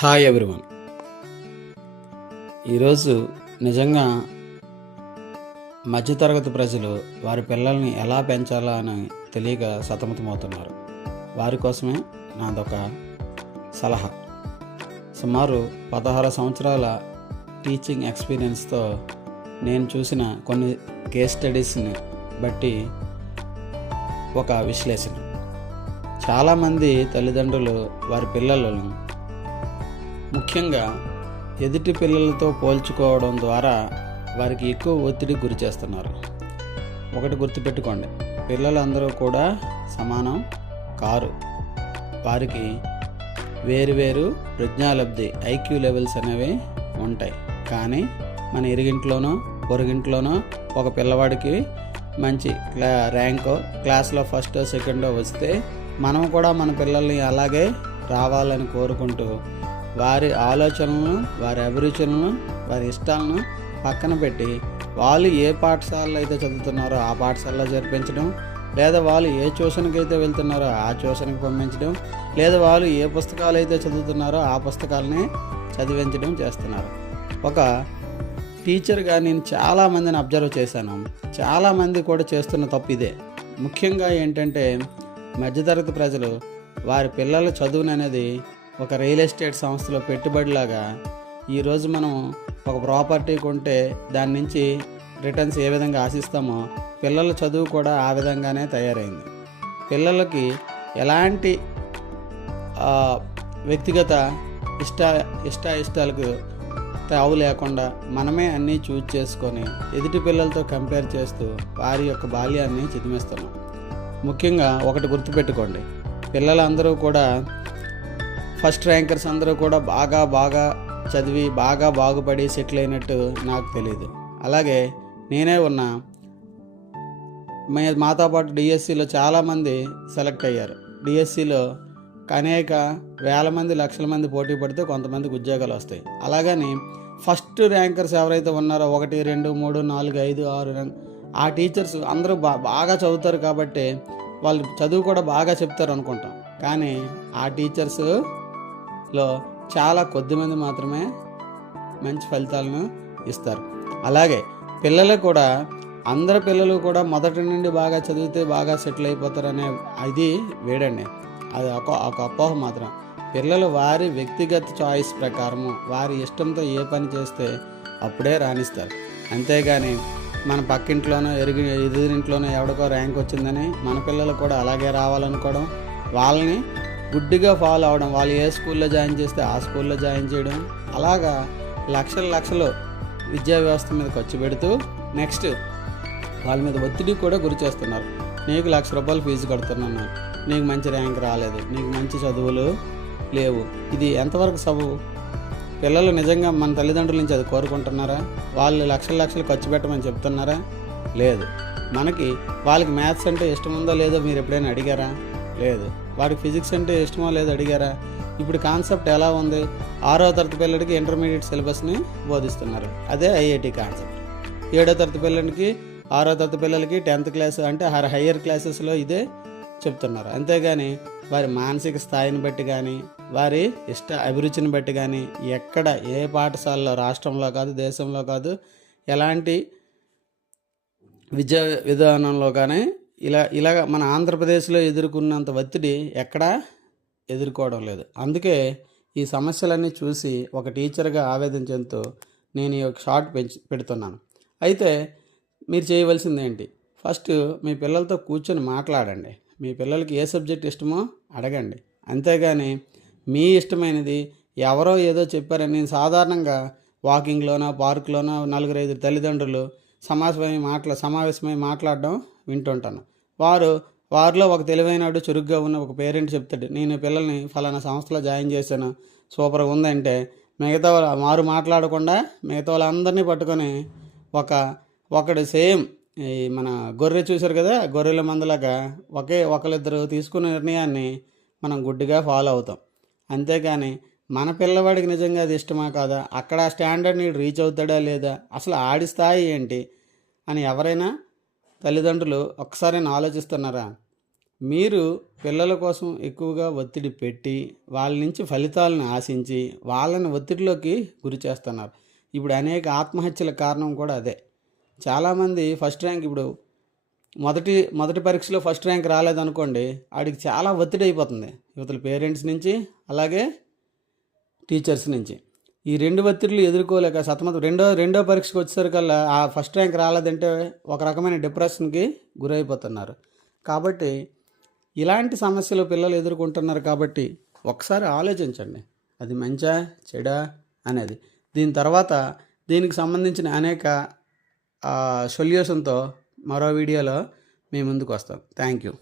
Hi everyone. ఈరోజు నిజంగా మధ్యతరగతి ప్రజలు వారి పిల్లల్ని ఎలా పెంచాలా అని తెలియక సతమతమవుతున్నారు. వారి కోసమే నాదొక సలహా. సుమారు 16 సంవత్సరాల టీచింగ్ ఎక్స్పీరియన్స్తో నేను చూసిన కొన్ని కేస్ స్టడీస్ని బట్టి ఒక విశ్లేషణ. చాలామంది తల్లిదండ్రులు వారి పిల్లలను ముఖ్యంగా ఎదుటి పిల్లలతో పోల్చుకోవడం ద్వారా వారికి ఎక్కువ ఒత్తిడికి గురి చేస్తున్నారు. ఒకటి గుర్తుపెట్టుకోండి, పిల్లలందరూ కూడా సమానం కారు. వారికి వేరు ప్రజ్ఞాలబ్ధి ఐక్యూ లెవెల్స్ అనేవి ఉంటాయి. కానీ మన ఇరుగింట్లోనో పొరుగింట్లోనో ఒక పిల్లవాడికి మంచి ర్యాంకో క్లాస్లో ఫస్టో సెకండో వస్తే మనం కూడా మన పిల్లల్ని అలాగే రావాలని కోరుకుంటూ వారి ఆలోచనలను, వారి అభిరుచులను, వారి ఇష్టాలను పక్కన పెట్టి వాళ్ళు ఏ పాఠశాలలో అయితే చదువుతున్నారో ఆ పాఠశాలలో చేర్పించడం, లేదా వాళ్ళు ఏ ట్యూషన్కి అయితే వెళ్తున్నారో ఆ ట్యూషన్కి పంపించడం, లేదా వాళ్ళు ఏ పుస్తకాలు అయితే చదువుతున్నారో ఆ పుస్తకాలనే చదివించడం చేస్తున్నారు. ఒక టీచర్గా నేను చాలామందిని అబ్జర్వ్ చేశాను. చాలామంది కూడా చేస్తున్న తప్పు ఇదే. ముఖ్యంగా ఏంటంటే మధ్యతరగతి ప్రజలు వారి పిల్లల చదువును అనేది ఒక రియల్ ఎస్టేట్ సంస్థలో పెట్టుబడిలాగా, ఈరోజు మనం ఒక ప్రాపర్టీ కొంటే దాని నుంచి రిటర్న్స్ ఏ విధంగా ఆశిస్తామో పిల్లల చదువు కూడా ఆ విధంగానే తయారైంది. పిల్లలకి ఎలాంటి వ్యక్తిగత ఇష్టాలకు తావు లేకుండా మనమే అన్నీ చూజ్ చేసుకొని ఎదుటి పిల్లలతో కంపేర్ చేస్తూ వారి యొక్క బాల్యాన్ని చిదిమేస్తున్నాం. ముఖ్యంగా ఒకటి గుర్తుపెట్టుకోండి, పిల్లలందరూ కూడా ఫస్ట్ ర్యాంకర్స్ అందరూ కూడా బాగా చదివి బాగుపడి సెటిల్ అయినట్టు నాకు తెలియదు. అలాగే నేనే ఉన్నా, మాతో పాటు డిఎస్సిలో చాలామంది సెలెక్ట్ అయ్యారు. డిఎస్సిలో అనేక వేల మంది లక్షల మంది పోటీ పడితే కొంతమందికి ఉద్యోగాలు వస్తాయి. అలాగని ఫస్ట్ ర్యాంకర్స్ ఎవరైతే ఉన్నారో 1, 2, 3, 4, 5, 6 ఆ టీచర్స్ అందరూ బాగా చదువుతారు కాబట్టి వాళ్ళు చదువు కూడా బాగా చెప్తారు అనుకుంటాం. కానీ ఆ టీచర్స్లో చాలా కొద్దిమంది మాత్రమే మంచి ఫలితాలను ఇస్తారు. అలాగే పిల్లలు కూడా అందరు పిల్లలు కూడా మొదటి నుండి బాగా చదివితే బాగా సెటిల్ అయిపోతారనే అది వేడండి. అది ఒక అపోహ మాత్రం. పిల్లలు వారి వ్యక్తిగత చాయిస్ ప్రకారము వారి ఇష్టంతో ఏ పని చేస్తే అప్పుడే రాణిస్తారు. అంతేగాని మన పక్కింట్లోనో ఎదురింట్లోనో ఎవడికో ర్యాంక్ వచ్చిందని మన పిల్లలు కూడా అలాగే రావాలనుకోవడం, వాళ్ళని గుడ్డిగా ఫాలో అవడం, వాళ్ళు ఏ స్కూల్లో జాయిన్ చేస్తే ఆ స్కూల్లో జాయిన్ చేయడం, అలాగా లక్షలు విద్యా వ్యవస్థ మీద ఖర్చు పెడుతూ నెక్స్ట్ వాళ్ళ మీద ఒత్తిడికి కూడా గురి చేస్తున్నారు. నీకు ₹1,00,000 ఫీజు కడుతున్నాను, నీకు మంచి ర్యాంక్ రాలేదు, నీకు మంచి చదువులు లేవు. ఇది ఎంతవరకు సబబు? పిల్లలు నిజంగా మన తల్లిదండ్రుల నుంచి అది కోరుకుంటున్నారా? వాళ్ళు లక్షలు ఖర్చు పెట్టమని చెప్తున్నారా? లేదు. వాళ్ళకి మ్యాథ్స్ అంటే ఇష్టముందో లేదో మీరు ఎప్పుడైనా అడిగారా? లేదు. వాడికి ఫిజిక్స్ అంటే ఇష్టమో లేదో అడిగారా? ఇప్పుడు కాన్సెప్ట్ ఎలా ఉంది? 6వ తరగతి పిల్లడికి ఇంటర్మీడియట్ సిలబస్ని బోధిస్తున్నారు. అదే ఐఐటి కాన్సెప్ట్. 7వ తరగతి పిల్లలకి 6వ తరగతి పిల్లలకి 10th క్లాస్ అంటే హయ్యర్ క్లాసెస్లో ఇదే చెప్తున్నారు. అంతేగాని వారి మానసిక స్థాయిని బట్టి కానీ వారి అభిరుచిని బట్టి కానీ ఎక్కడ ఏ పాఠశాలలో రాష్ట్రంలో కాదు దేశంలో కాదు ఎలాంటి విద్యా విధానంలో కానీ ఇలాగ మన ఆంధ్రప్రదేశ్లో ఎదుర్కొన్నంత ఒత్తిడి ఎక్కడా ఎదుర్కోవడం లేదు. అందుకే ఈ సమస్యలన్నీ చూసి ఒక టీచర్గా ఆవేదన చెందుతూ నేను ఈ ఒక షార్ట్ పెడుతున్నాను. అయితే మీరు చేయవలసింది ఏంటి? ఫస్ట్ మీ పిల్లలతో కూర్చొని మాట్లాడండి. మీ పిల్లలకి ఏ సబ్జెక్ట్ ఇష్టమో అడగండి. అంతేగాని మీ ఇష్టమైనది ఎవరో ఏదో చెప్పారని, నేను సాధారణంగా వాకింగ్లోనో పార్కులోనో 4-5 తల్లిదండ్రులు సమావేశమై మాట్లాడడం వింటుంటాను. వారిలో ఒక తెలివైనడు చురుగ్గా ఉన్న ఒక పేరెంట్ చెప్తాడు, నేను పిల్లల్ని ఫలానా సంస్థలో జాయిన్ చేశాను, సూపర్గా ఉందంటే మిగతా వారు మాట్లాడకుండా మిగతా వాళ్ళందరినీ పట్టుకొని ఒకడు సేమ్ ఈ మన గొర్రె చూశారు కదా, గొర్రెల మందలాగా ఒకరిద్దరు తీసుకున్న నిర్ణయాన్ని మనం గుడ్డిగా ఫాలో అవుతాం. అంతేగాని మన పిల్లవాడికి నిజంగా అది ఇష్టమా కాదా, అక్కడ ఆ స్టాండర్డ్ని రీచ్ అవుతాడా లేదా, అసలు ఆడి స్థాయి ఏంటి అని ఎవరైనా తల్లిదండ్రులు ఒక్కసారి ఆలోచిస్తున్నారా? మీరు పిల్లల కోసం ఎక్కువగా ఒత్తిడి పెట్టి వాళ్ళ నుంచి ఫలితాలను ఆశించి వాళ్ళని ఒత్తిడిలోకి గురి చేస్తున్నారు. ఇప్పుడు అనేక ఆత్మహత్యల కారణం కూడా అదే. చాలామంది ఫస్ట్ ర్యాంక్ ఇప్పుడు మొదటి పరీక్షలో ఫస్ట్ ర్యాంక్ రాలేదనుకోండి, ఆడికి చాలా ఒత్తిడి అయిపోతుంది. యువతల పేరెంట్స్ నుంచి అలాగే టీచర్స్ నుంచి. ఈ రెండు ఒత్తిడిలు ఎదుర్కోలేక రెండో పరీక్షకు వచ్చేసరికల్లా ఆ ఫస్ట్ ర్యాంక్ రాలేదంటే ఒక రకమైన డిప్రెషన్కి గురైపోతున్నారు. కాబట్టి ఇలాంటి సమస్యలు పిల్లలు ఎదుర్కొంటున్నారు కాబట్టి ఒకసారి ఆలోచించండి, అది మంచా చెడా అనేది. దీని తర్వాత దీనికి సంబంధించిన అనేక సొల్యూషన్తో మరో వీడియోలో మీ ముందుకు వస్తాం. Thank you.